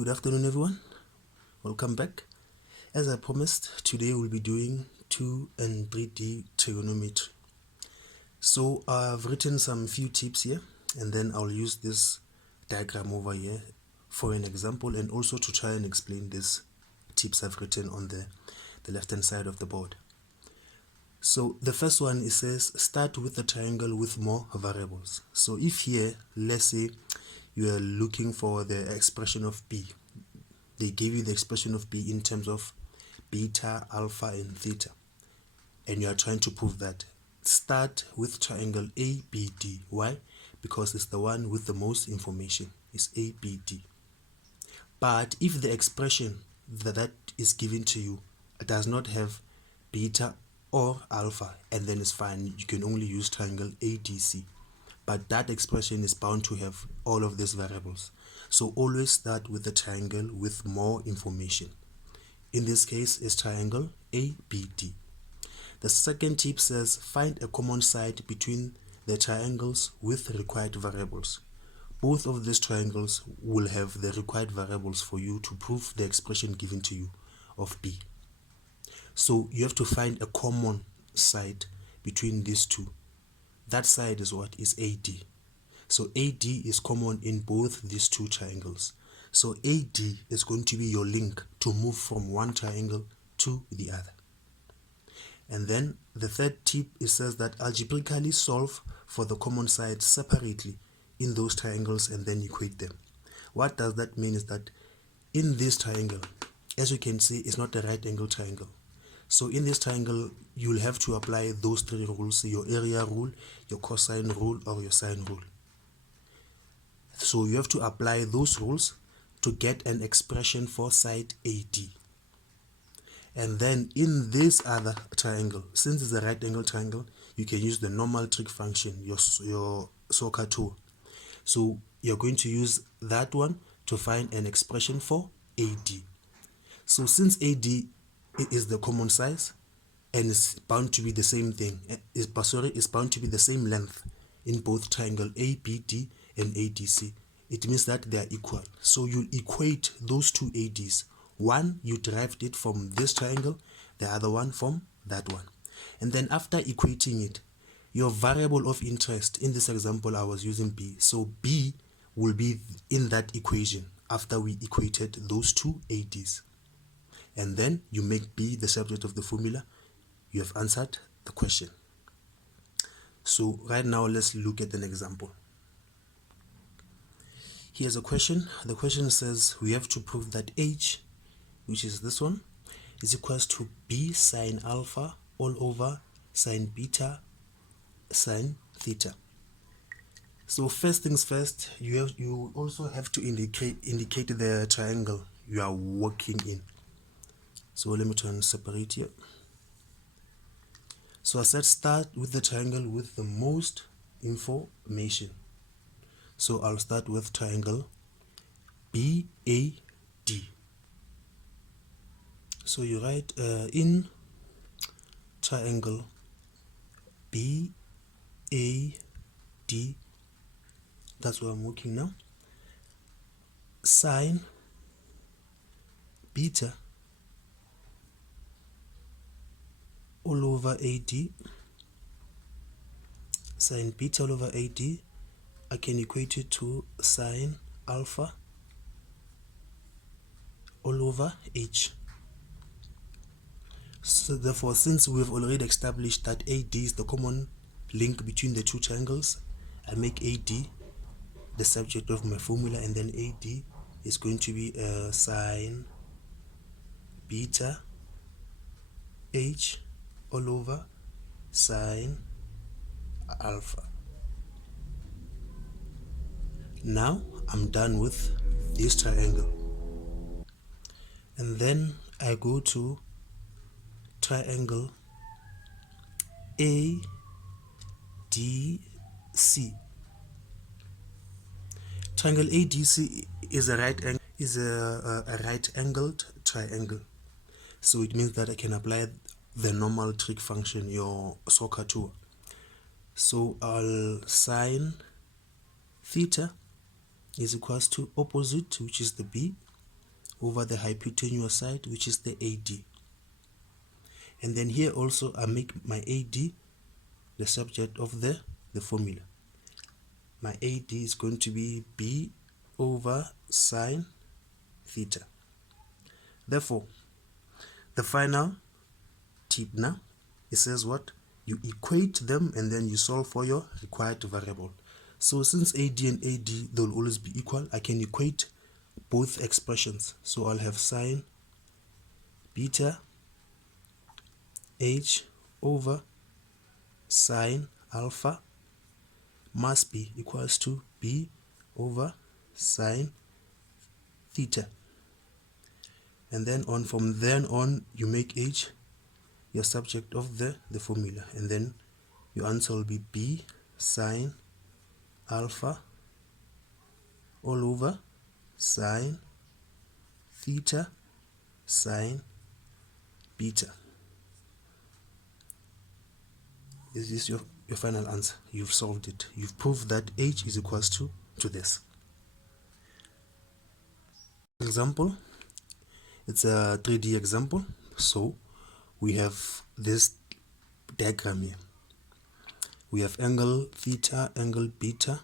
Good afternoon, everyone. Welcome back. As I promised, today we'll be doing 2 and 3D trigonometry. So I've written some few tips here, and then I'll use this diagram over here for an example and also to try and explain these tips I've written on the left hand side of the board. So the first one, it says start with a triangle with more variables. So if here, let's say you are looking for the expression of b, they gave you the expression of b in terms of beta, alpha and theta, and you are trying to prove that. Start with triangle ABD. Why? Because it's the one with the most information. It's ABD. But if the expression that is given to you does not have beta or alpha, and then it's fine, you can only use triangle ADC. But that expression is bound to have all of these variables. So always start with the triangle with more information. In this case, is triangle ABD. The second tip says find a common side between the triangles with required variables. Both of these triangles will have the required variables for you to prove the expression given to you of b. So you have to find a common side between these two. That side is what? Is AD. So AD is common in both these two triangles. So AD is going to be your link to move from one triangle to the other. And then the third tip, it says that algebraically solve for the common side separately in those triangles and then equate them. What does that mean is that in this triangle, as you can see, it's not a right angle triangle. So in this triangle, you'll have to apply those three rules: your area rule, your cosine rule, or your sine rule. So you have to apply those rules to get an expression for side AD. And then in this other triangle, since it's a right angle triangle, you can use the normal trig function, your soccer tool. So you're going to use that one to find an expression for AD. So since AD is the common size and it's bound to be the same thing, it's bound to be the same length in both triangle ABD and ADC, it means that they are equal. So you equate those two ADs. One, you derived it from this triangle, the other one from that one. And then after equating it, your variable of interest, in this example I was using b, so b will be in that equation after we equated those two ADs. And then you make b the subject of the formula. You have answered the question. So right now let's look at an example. Here's a question. The question says we have to prove that h, which is this one, is equals to b sine alpha all over sine beta sine theta. So first things first, you also have to indicate the triangle you are working in. So let me try and separate here. So I said start with the triangle with the most information. So I'll start with triangle BAD. So you write in triangle BAD, that's where I'm working now, sine beta all over AD, sine beta all over AD, I can equate it to sine alpha all over H. So therefore, since we've already established that AD is the common link between the two triangles, I make AD the subject of my formula, and then AD is going to be sine beta H all over sine alpha. Now I'm done with this triangle, and then I go to triangle ADC. Triangle ADC is a right angled triangle. So it means that I can apply the normal trig function, your soccer tool. So I'll sine theta is equals to opposite, which is the b, over the hypotenuse side, which is the AD. And then here also I make my AD the subject of the formula. My AD is going to be B over sine theta. Therefore, the final tip now, it says what? You equate them and then you solve for your required variable. So since AD and AD, they will always be equal, I can equate both expressions. So I'll have sine beta h over sine alpha must be equals to b over sine theta. And then from then on, you make h your subject of the formula, and then your answer will be b sine alpha all over sine theta sine beta. This is your final answer. You've solved it. You've proved that h is equals to this. Example, it's a 3D example. So we have this diagram here. We have angle theta, angle beta,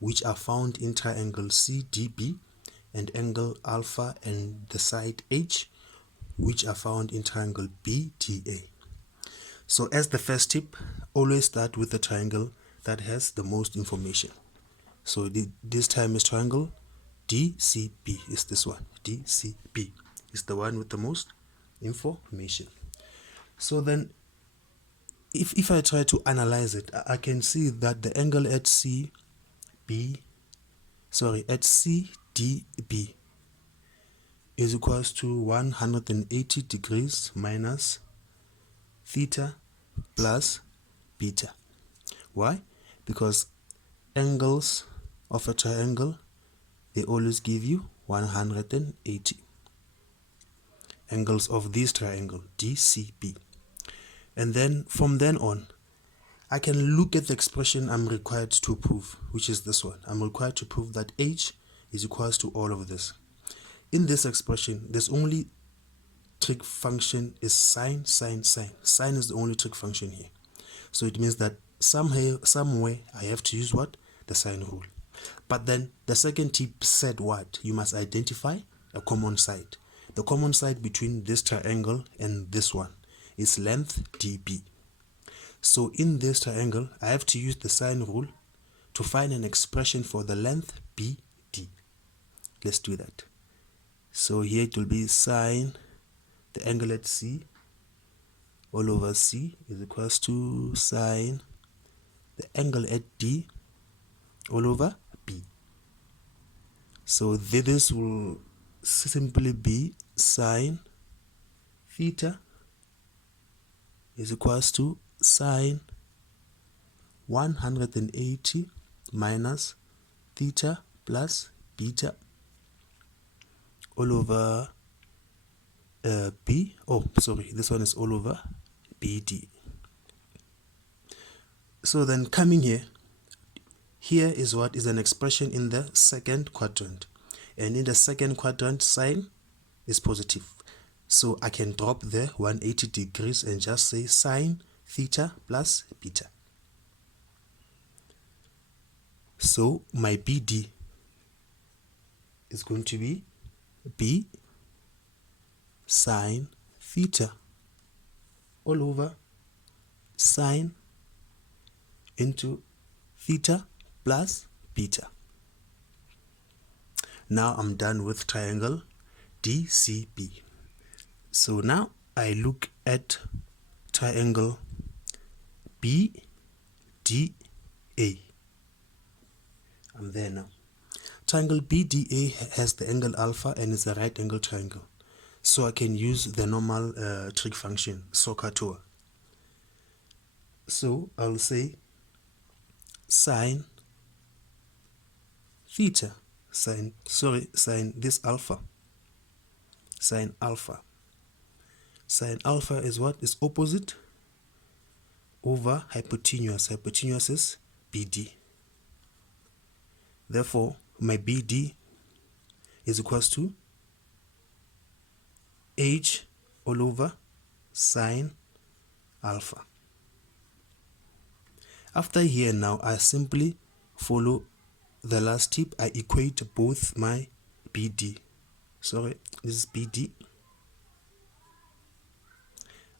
which are found in triangle CDB, and angle alpha and the side H, which are found in triangle BDA. So as the first tip, always start with the triangle that has the most information. So this time is triangle DCB, is this one. DCB is the one with the most information. So then if I try to analyze it, I can see that the angle at CDB is equals to 180 degrees minus theta plus beta. Why? Because angles of a triangle, they always give you 180. Angles of this triangle DCB. And then from then on, I can look at the expression I'm required to prove, which is this one. I'm required to prove that h is equals to all of this. In this expression, there's only trig function is sine, sine, sine. Sine is the only trig function here. So it means that somewhere I have to use what? The sine rule. But then the second tip said what? You must identify a common side. The common side between this triangle and this one is length dB. So in this triangle, I have to use the sine rule to find an expression for the length BD. Let's do that. So here it will be sine the angle at C all over C is equals to sine the angle at D all over B. So this will simply be sine theta is equals to sine 180 minus theta plus beta all over B. Oh, sorry, this one is all over BD. So then coming here is what is an expression in the second quadrant, and in the second quadrant sine is positive. So I can drop the 180 degrees and just say sine theta plus beta. So my BD is going to be B sine theta all over sine into theta plus beta. Now I'm done with triangle DCB. So now I look at triangle BDA. I'm there now. Triangle BDA has the angle alpha and is a right angle triangle. So I can use the normal trig function, SOHCAHTOA. So I'll say sine theta, sine this alpha, sine alpha. Sine alpha is what? Is opposite over hypotenuse. Hypotenuse is BD. Therefore, my BD is equals to h all over sine alpha. After here, now I simply follow the last tip. I equate both my BD. Sorry, this is BD.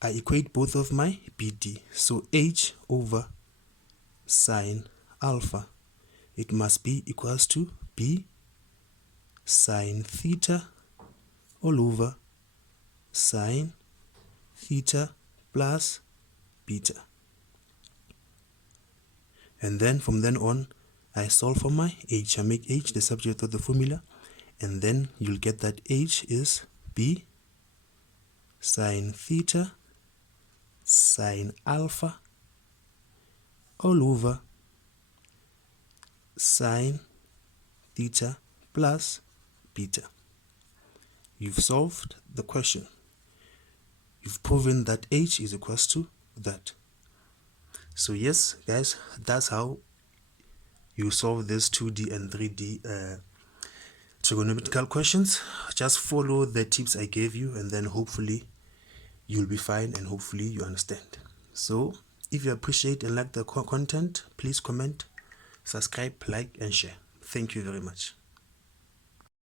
I equate both of my BD. So h over sine alpha, it must be equals to b sine theta all over sine theta plus beta. And then from then on, I solve for my h. I make h the subject of the formula, and then you'll get that h is b sine theta sine alpha all over sine theta plus beta. You've solved the question. You've proven that h is equals to that. So yes, guys, that's how you solve this 2D and 3D trigonometrical questions. Just follow the tips I gave you, and then hopefully you'll be fine, and hopefully you understand. So if you appreciate and like the content, please comment, subscribe, like, and share. Thank you very much.